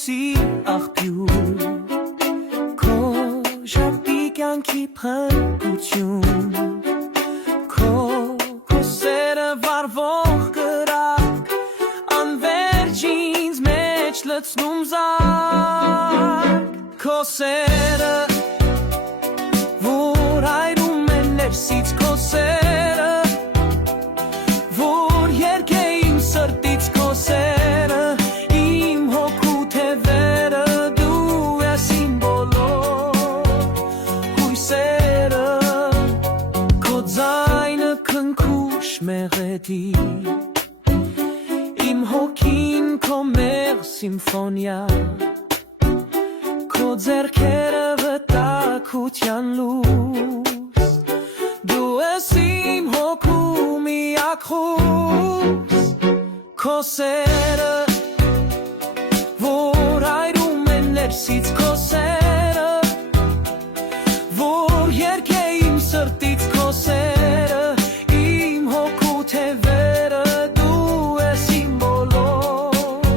լույսի աղբյուր Քո շապի կյանքի փրկություն Քո սերը վարվող կրակ Անվերջ ինձ մեջ լցնում զարկ Քո սերը որ այրում է ներսից Քո սերը որ երգե իմ սրտից Քո սերը իմ հոգու թևերը դու ես իմ բոլոր հույսերը Քո ձայնը քնքուշ մեղեդի Իմ հոգին քո մեղ սիմֆոնիա Քո ձեռքերը վտակության լույս Դու ես իմ հոգու միակ խուս Քո սերը որ այրում է ներսից Քո սերը որ երգե իմ սրտից Քո սերը իմ հոգու թևերը դու ես իմ բոլոր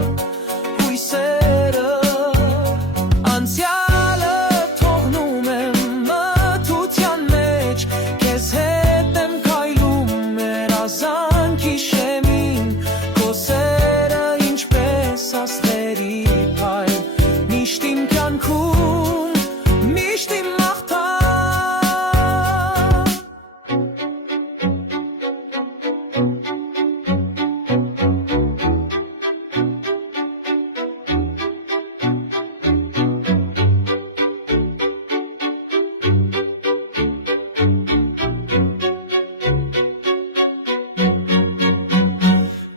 հույսերը Անցյալը թողնում եմ մթության մեջ Քեզ հետ եմ քայլում երազանքի շեմին Քո սերը ինչպես աստղերի փայլ Միշտ իմ կյանքում, միշտ իմ մաղթան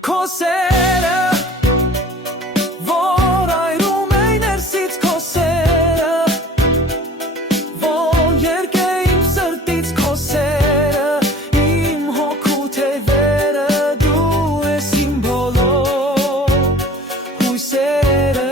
Քո սերը որ այրում է ներսից Քո սերը որ երգե իմ սրտից Քո սերը իմ հոգու թևերը դու ես իմ բոլոր հույսերը